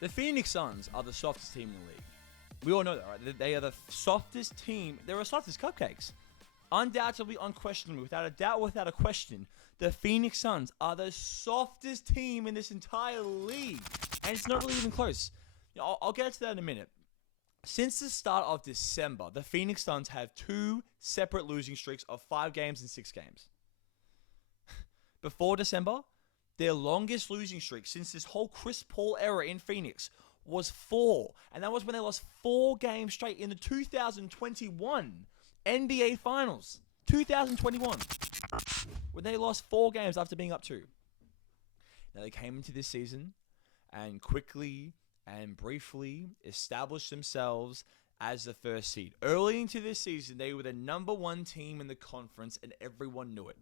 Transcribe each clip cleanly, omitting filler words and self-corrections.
The Phoenix Suns are the softest team in the league. We all know that, right? They are the softest team. They're the softest cupcakes. Undoubtedly, unquestionably, without a doubt, without a question, the Phoenix Suns are the softest team in this entire league. And it's not really even close. I'll get to that in a minute. Since the start of December, the Phoenix Suns have 2 separate losing streaks of 5 games and 6 games. Before December, their longest losing streak since this whole Chris Paul era in Phoenix was 4. And that was when they lost 4 games straight in the 2021 NBA Finals. 2021. When they lost 4 games after being up 2. Now they came into this season and quickly and briefly established themselves as the first seed. Early into this season, they were the number 1 team in the conference and everyone knew it.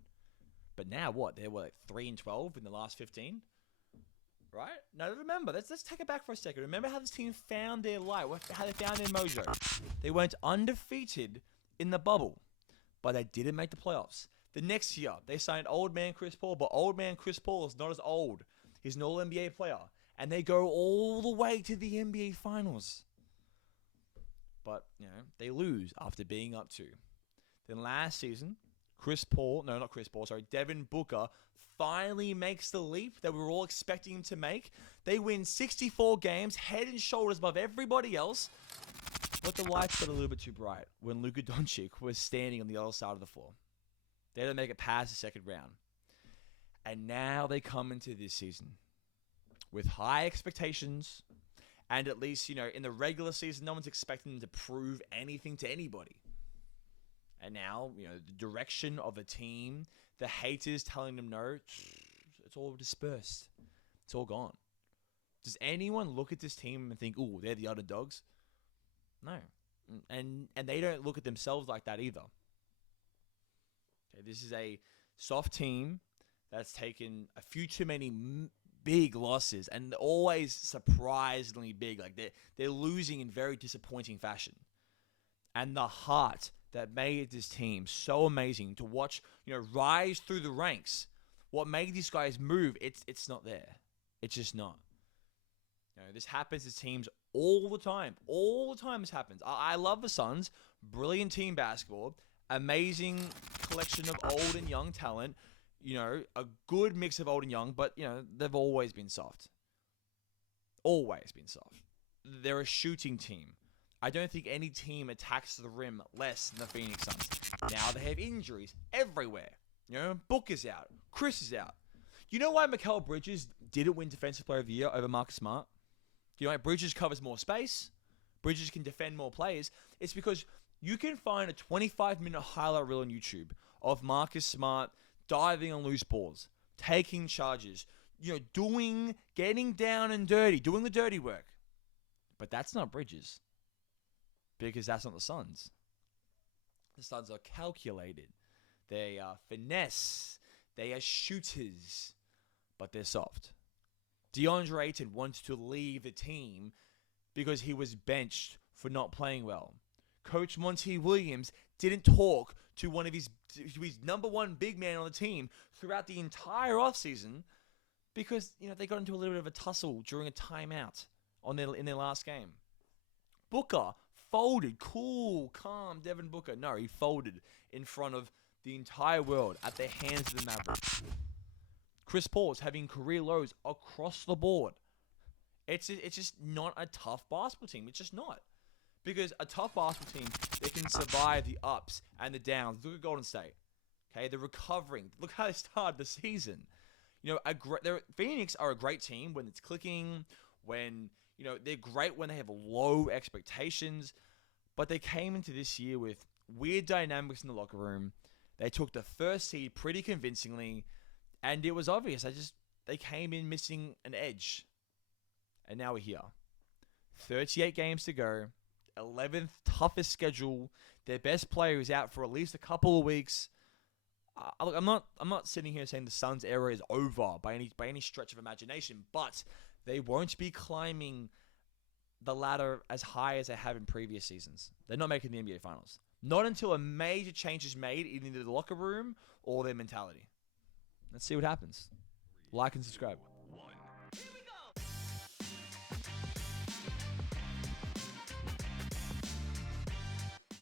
But now what? They were like 3-12 in the last 15? Right? Now remember, let's take it back for a second. Remember how this team found their light, how they found their mojo. They went undefeated in the bubble, but they didn't make the playoffs. The next year, they signed old man Chris Paul, but old man Chris Paul is not as old. He's an all-NBA player. And they go all the way to the NBA Finals. But, they lose after being up 2. Then last season, Devin Booker finally makes the leap that we were all expecting him to make. They win 64 games, head and shoulders above everybody else. But the lights got a little bit too bright when Luka Doncic was standing on the other side of the floor. They didn't make it past the second round. And now they come into this season with high expectations. And at least, in the regular season, no one's expecting them to prove anything to anybody. And now, the direction of the team, the haters telling them no, it's all dispersed. It's all gone. Does anyone look at this team and think, "Ooh, they're the underdogs"? No. And they don't look at themselves like that either. Okay, this is a soft team that's taken a few too many big losses, and always surprisingly big. Like they're losing in very disappointing fashion. And the heart that made this team so amazing to watch, rise through the ranks. What made these guys move, it's not there. It's just not. This happens to teams all the time. All the time this happens. I love the Suns. Brilliant team basketball. Amazing collection of old and young talent. A good mix of old and young, but, they've always been soft. Always been soft. They're a shooting team. I don't think any team attacks the rim less than the Phoenix Suns. Now they have injuries everywhere. Book is out. Chris is out. You know why Mikal Bridges didn't win Defensive Player of the Year over Marcus Smart? Do you know why Bridges covers more space? Bridges can defend more players. It's because you can find a 25-minute highlight reel on YouTube of Marcus Smart diving on loose balls, taking charges, getting down and dirty, doing the dirty work. But that's not Bridges. Because that's not the Suns. The Suns are calculated. They are finesse. They are shooters. But they're soft. DeAndre Ayton wanted to leave the team because he was benched for not playing well. Coach Monty Williams didn't talk to his number 1 big man on the team throughout the entire offseason because, they got into a little bit of a tussle during a timeout in their last game. Booker folded. Cool, calm Devin Booker. No, he folded in front of the entire world at the hands of the Mavericks. Chris Paul is having career lows across the board. It's just not a tough basketball team. It's just not. Because a tough basketball team, they can survive the ups and the downs. Look at Golden State. Okay, they're recovering. Look how they started the season. Phoenix are a great team when it's clicking, when they're great when they have low expectations, but they came into this year with weird dynamics in the locker room. They took the first seed pretty convincingly, and it was obvious. They came in missing an edge, and now we're here. 38 games to go, 11th toughest schedule. Their best player is out for at least a couple of weeks. Look, I'm not sitting here saying the Suns' era is over by any stretch of imagination, but they won't be climbing the ladder as high as they have in previous seasons. They're not making the NBA Finals. Not until a major change is made in either the locker room or their mentality. Let's see what happens. Like and subscribe.